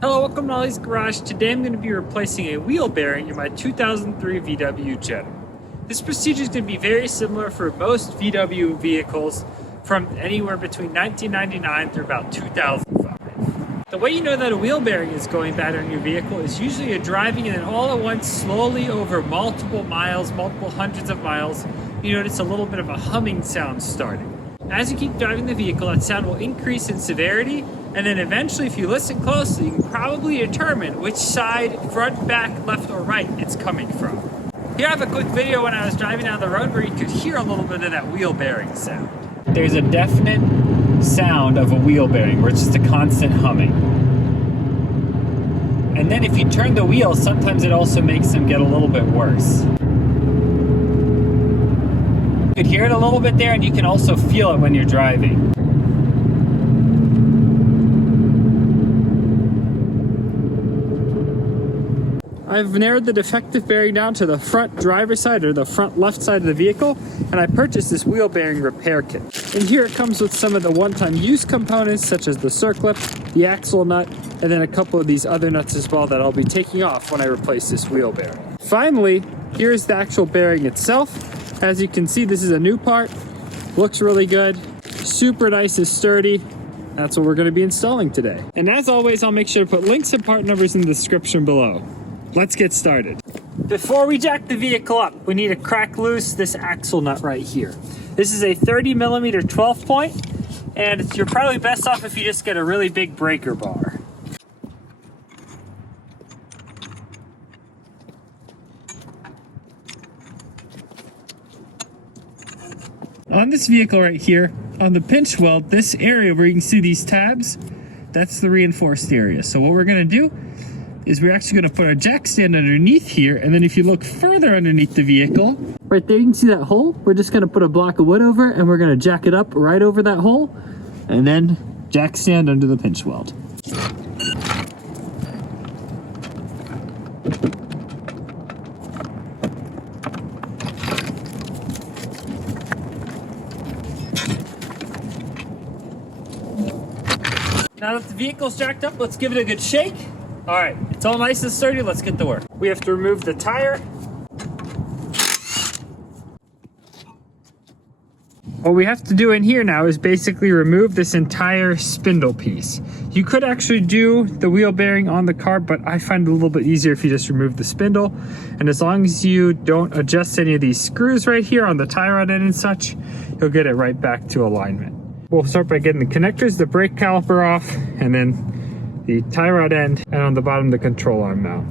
Hello, welcome to Ollie's Garage. Today I'm going to be replacing a wheel bearing in my 2003 VW Jetta. This procedure is going to be very similar for most VW vehicles from anywhere between 1999 through about 2005. The way you know that a wheel bearing is going bad on your vehicle is usually you're driving and then all at once, slowly over multiple miles, multiple hundreds of miles, you notice a little bit of a humming sound starting. As you keep driving the vehicle, that sound will increase in severity, and then eventually, if you listen closely, you can probably determine which side, front, back, left, or right it's coming from. Here I have a quick video when I was driving down the road where you could hear a little bit of that wheel bearing sound. There's a definite sound of a wheel bearing where it's just a constant humming. And then if you turn the wheel, sometimes it also makes them get a little bit worse. You could hear it a little bit there, and you can also feel it when you're driving. I've narrowed the defective bearing down to the front driver's side, or the front left side of the vehicle, and I purchased this wheel bearing repair kit. And here it comes with some of the one-time use components such as the circlip, the axle nut, and then a couple of these other nuts as well that I'll be taking off when I replace this wheel bearing. Finally, here's the actual bearing itself. As you can see, this is a new part. Looks really good, super nice and sturdy. That's what we're going to be installing today. And as always, I'll make sure to put links and part numbers in the description below. Let's get started. Before we jack the vehicle up, we need to crack loose this axle nut right here. This is a 30mm 12 point, and you're probably best off if you just get a really big breaker bar. On this vehicle right here, on the pinch weld, this area where you can see these tabs, that's the reinforced area. So what we're gonna do is we're actually gonna put our jack stand underneath here, and then if you look further underneath the vehicle, right there you can see that hole. We're just gonna put a block of wood over it, and we're gonna jack it up right over that hole, and then jack stand under the pinch weld. Now that the vehicle's jacked up, let's give it a good shake. All right, it's all nice and sturdy, let's get to work. We have to remove the tire. What we have to do in here now is basically remove this entire spindle piece. You could actually do the wheel bearing on the car, but I find it a little bit easier if you just remove the spindle. And as long as you don't adjust any of these screws right here on the tie rod end and such, you'll get it right back to alignment. We'll start by getting the connectors, the brake caliper off, and then the tie rod end, and on the bottom the control arm mount.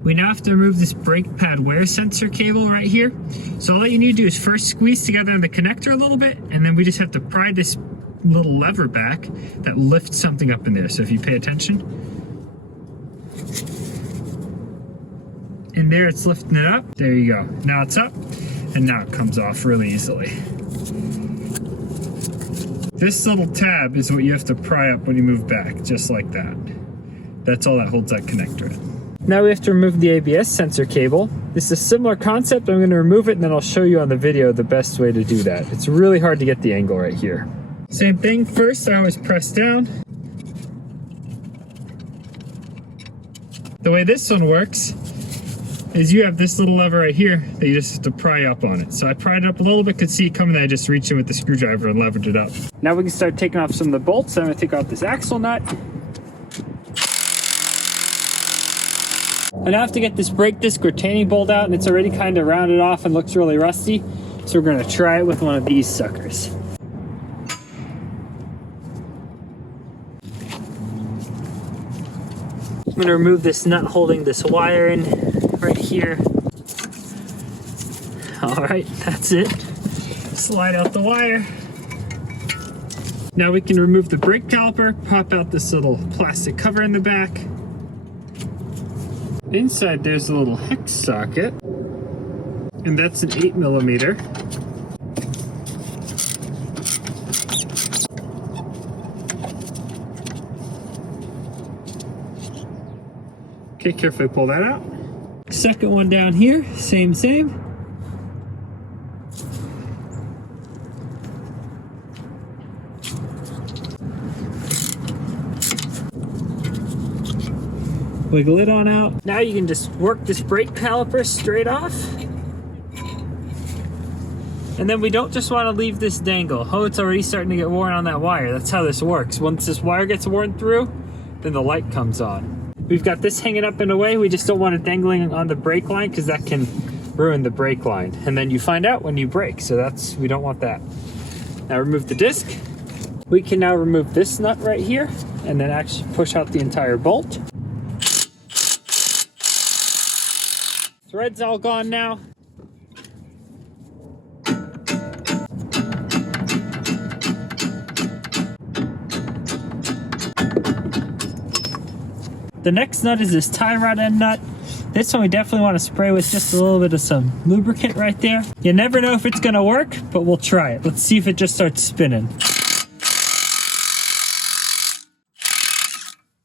We now have to remove this brake pad wear sensor cable right here. So all you need to do is first squeeze together the connector a little bit, and then we just have to pry this little lever back that lifts something up in there. So if you pay attention, in there it's lifting it up. There you go. Now it's up, and now it comes off really easily. This little tab is what you have to pry up when you move back, just like that. That's all that holds that connector in. Now we have to remove the ABS sensor cable. This is a similar concept. I'm going to remove it and then I'll show you on the video the best way to do that. It's really hard to get the angle right here. Same thing, first I always press down. The way this one works is you have this little lever right here that you just have to pry up on it. So I pried it up a little bit, could see it coming, and I just reached in with the screwdriver and levered it up. Now we can start taking off some of the bolts. I'm gonna take off this axle nut. I now have to get this brake disc retaining bolt out, and it's already kind of rounded off and looks really rusty. So we're gonna try it with one of these suckers. I'm gonna remove this nut holding this wire in right here. All right, that's it. Slide out the wire. Now we can remove the brake caliper, pop out this little plastic cover in the back. Inside there's a little hex socket, and that's an 8mm. Okay, carefully pull that out. Second one down here, same. Wiggle it on out. Now you can just work this brake caliper straight off. And then we don't just want to leave this dangle. Oh, it's already starting to get worn on that wire. That's how this works. Once this wire gets worn through, then the light comes on. We've got this hanging up in a way. We just don't want it dangling on the brake line because that can ruin the brake line. And then you find out when you brake. So we don't want that. Now remove the disc. We can now remove this nut right here and then actually push out the entire bolt. Thread's all gone now. The next nut is this tie rod end nut. This one we definitely want to spray with just a little bit of some lubricant right there. You never know if it's going to work, but we'll try it. Let's see if it just starts spinning.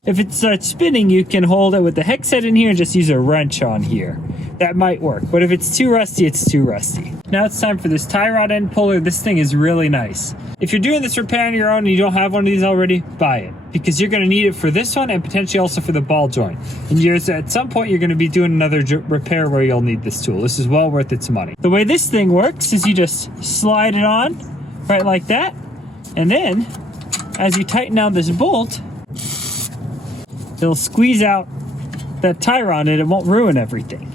If it starts spinning, you can hold it with the hex head in here and just use a wrench on here. That might work, but if it's too rusty, it's too rusty. Now it's time for this tie rod end puller. This thing is really nice. If you're doing this repair on your own and you don't have one of these already, buy it. Because you're going to need it for this one and potentially also for the ball joint. And at some point you're going to be doing another repair where you'll need this tool. This is well worth its money. The way this thing works is you just slide it on, right like that. And then, as you tighten down this bolt, it'll squeeze out that tie rod and it won't ruin everything.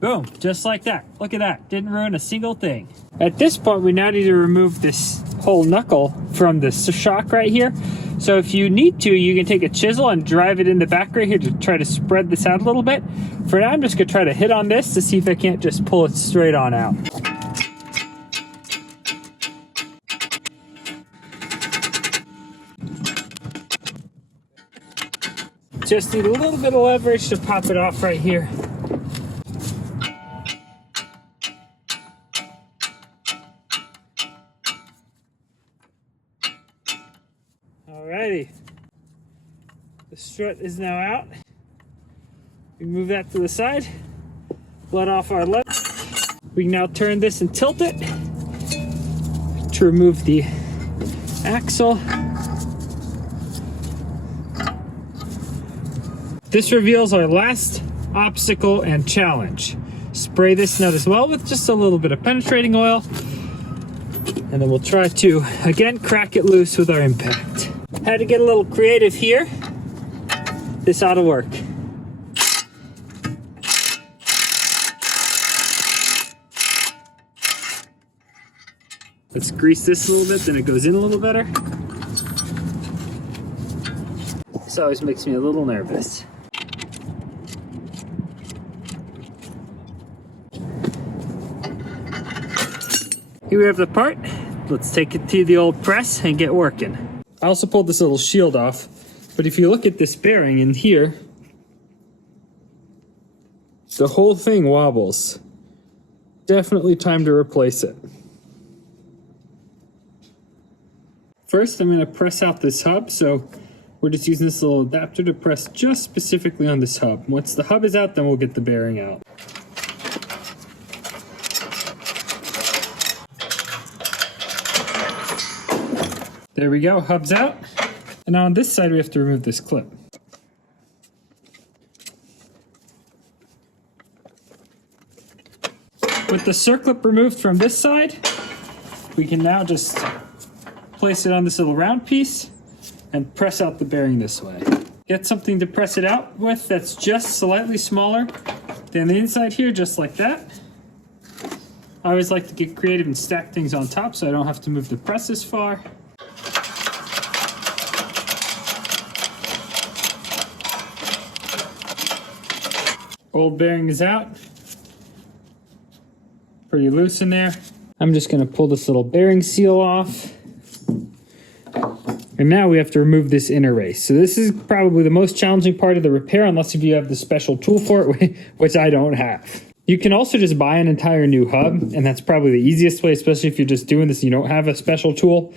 Boom, just like that. Look at that, didn't ruin a single thing. At this point, we now need to remove this whole knuckle from the shock right here. So if you need to, you can take a chisel and drive it in the back right here to try to spread this out a little bit. For now, I'm just gonna try to hit on this to see if I can't just pull it straight on out. Just need a little bit of leverage to pop it off right here. Alrighty, the strut is now out. We move that to the side, let off our lever. We can now turn this and tilt it to remove the axle. This reveals our last obstacle and challenge. Spray this nut as well with just a little bit of penetrating oil. And then we'll try to, again, crack it loose with our impact. Had to get a little creative here. This ought to work. Let's grease this a little bit, then it goes in a little better. This always makes me a little nervous. Here we have the part. Let's take it to the old press and get working. I also pulled this little shield off, but if you look at this bearing in here, the whole thing wobbles. Definitely time to replace it. First, I'm going to press out this hub, so we're just using this little adapter to press just specifically on this hub. Once the hub is out, then we'll get the bearing out. There we go, hub's out. And now on this side, we have to remove this clip. With the circlip removed from this side, we can now just place it on this little round piece and press out the bearing this way. Get something to press it out with that's just slightly smaller than the inside here, just like that. I always like to get creative and stack things on top so I don't have to move the press as far. Old bearing is out. Pretty loose in there. I'm just going to pull this little bearing seal off. And now we have to remove this inner race. So this is probably the most challenging part of the repair, unless if you have the special tool for it, which I don't have. You can also just buy an entire new hub, and that's probably the easiest way, especially if you're just doing this and you don't have a special tool.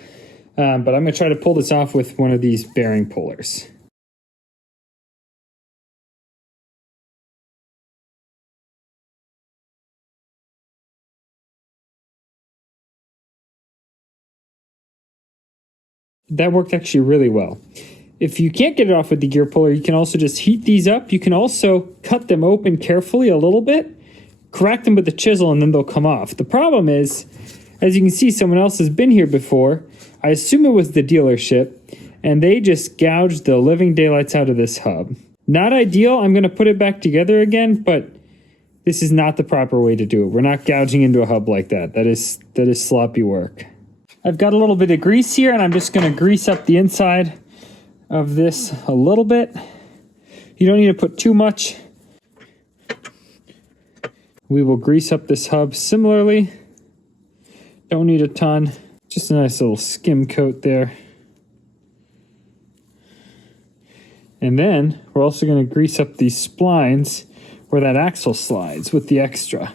But I'm going to try to pull this off with one of these bearing pullers. That worked actually really well. If you can't get it off with the gear puller, you can also just heat these up. You can also cut them open carefully a little bit, crack them with a chisel, and then they'll come off. The problem is, as you can see, someone else has been here before. I assume it was the dealership, and they just gouged the living daylights out of this hub. Not ideal. I'm going to put it back together again, but this is not the proper way to do it. We're not gouging into a hub like that. That is sloppy work. I've got a little bit of grease here, and I'm just going to grease up the inside of this a little bit. You don't need to put too much. We will grease up this hub similarly. Don't need a ton. Just a nice little skim coat there. And then we're also going to grease up these splines where that axle slides with the extra.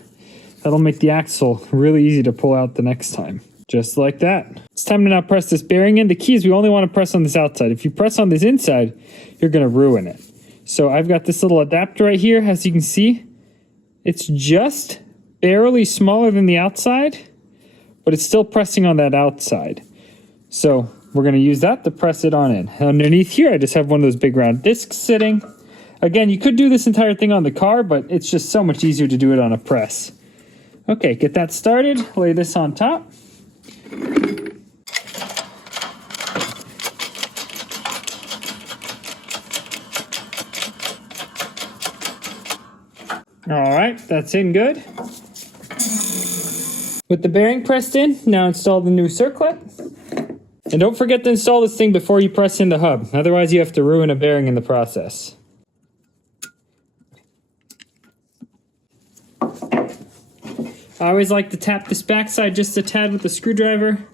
That'll make the axle really easy to pull out the next time. Just like that. It's time to now press this bearing in. The key is we only want to press on this outside. If you press on this inside, you're going to ruin it. So I've got this little adapter right here. As you can see, it's just barely smaller than the outside, but it's still pressing on that outside. So we're going to use that to press it on in. Underneath here, I just have one of those big round discs sitting. Again, you could do this entire thing on the car, but it's just so much easier to do it on a press. Okay, get that started. Lay this on top. All right, that's in good. With the bearing pressed in, now install the new circlip. And don't forget to install this thing before you press in the hub. Otherwise, you have to ruin a bearing in the process. I always like to tap this backside just a tad with the screwdriver.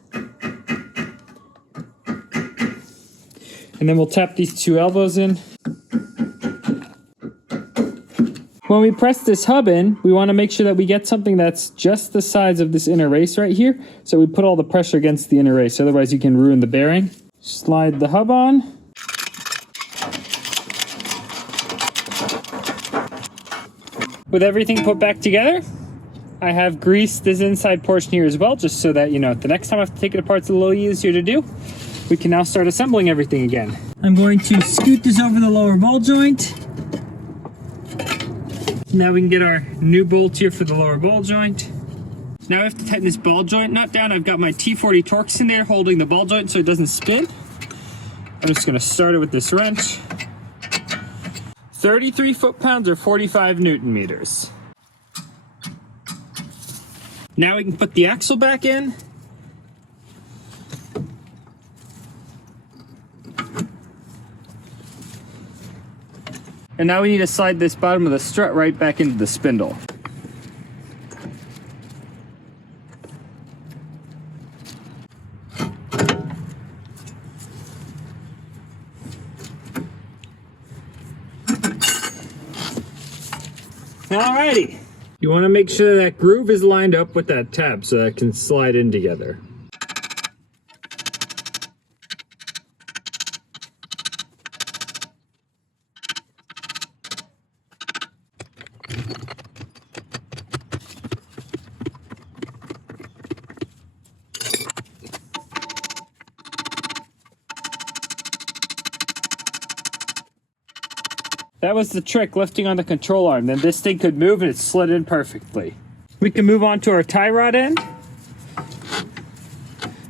And then we'll tap these two elbows in. When we press this hub in, we want to make sure that we get something that's just the size of this inner race right here. So we put all the pressure against the inner race, otherwise you can ruin the bearing. Slide the hub on. With everything put back together, I have greased this inside portion here as well, just so that, you know, the next time I have to take it apart, it's a little easier to do. We can now start assembling everything again. I'm going to scoot this over the lower ball joint. Now we can get our new bolt here for the lower ball joint. Now I have to tighten this ball joint nut down. I've got my T40 Torx in there holding the ball joint so it doesn't spin. I'm just going to start it with this wrench. 33 foot-pounds or 45 Newton meters. Now we can put the axle back in. And now we need to slide this bottom of the strut right back into the spindle. Alrighty. You want to make sure that groove is lined up with that tab so that it can slide in together. That was the trick, lifting on the control arm. Then this thing could move and it slid in perfectly. We can move on to our tie rod end.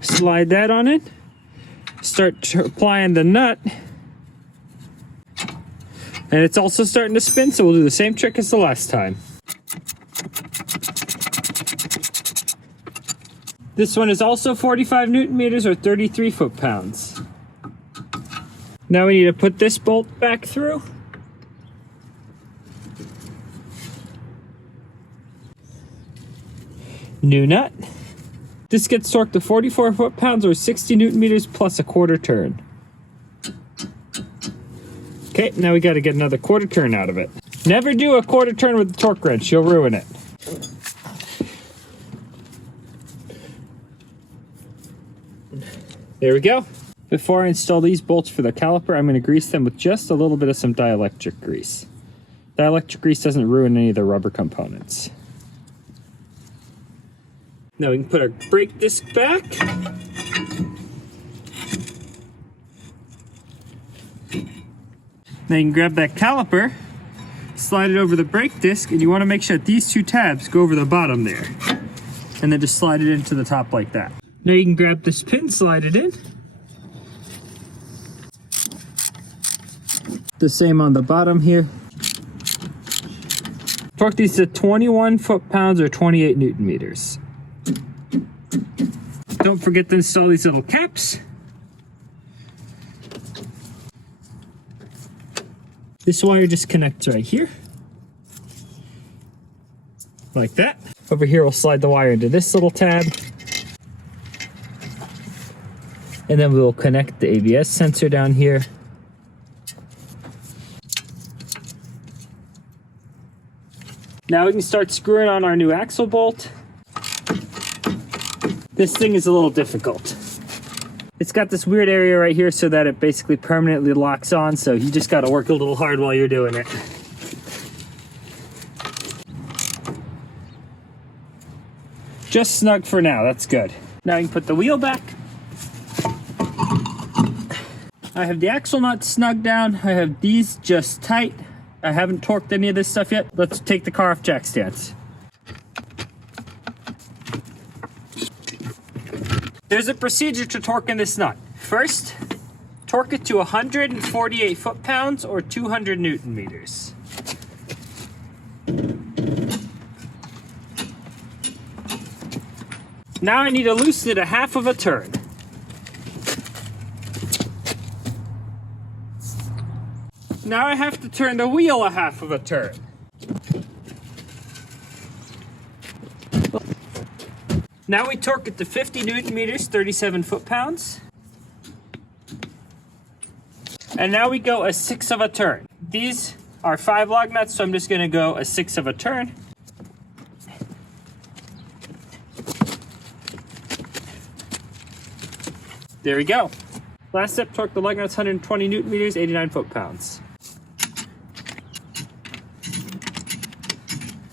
Slide that on it. Start applying the nut. And it's also starting to spin, so we'll do the same trick as the last time. This one is also 45 Newton meters or 33 foot-pounds. Now we need to put this bolt back through. New nut. This gets torqued to 44 foot-pounds or 60 Newton meters plus a quarter turn. Okay, now we got to get another quarter turn out of it. Never do a quarter turn with the torque wrench, you'll ruin it. There we go. Before I install these bolts for the caliper, I'm going to grease them with just a little bit of some dielectric grease. Dielectric grease doesn't ruin any of the rubber components. Now we can put our brake disc back. Now you can grab that caliper, slide it over the brake disc, and you want to make sure that these two tabs go over the bottom there. And then just slide it into the top like that. Now you can grab this pin, slide it in. The same on the bottom here. Torque these to 21 foot-pounds or 28 Newton meters. Don't forget to install these little caps. This wire just connects right here. Like that. Over here we'll slide the wire into this little tab. And then we will connect the ABS sensor down here. Now we can start screwing on our new axle bolt. This thing is a little difficult. It's got this weird area right here so that it basically permanently locks on, so you just gotta work a little hard while you're doing it. Just snug for now, that's good. Now you can put the wheel back. I have the axle nut snug down. I have these just tight. I haven't torqued any of this stuff yet. Let's take the car off jack stands. There's a procedure to torquing this nut. First, torque it to 148 foot-pounds or 200 Newton meters. Now I need to loosen it a half of a turn. Now I have to turn the wheel a half of a turn. Now we torque it to 50 Newton meters, 37 foot-pounds. And now we go a 1/6 of a turn. These are 5 lug nuts, so I'm just gonna go a 1/6 of a turn. There we go. Last step, torque the lug nuts 120 Newton meters, 89 foot-pounds.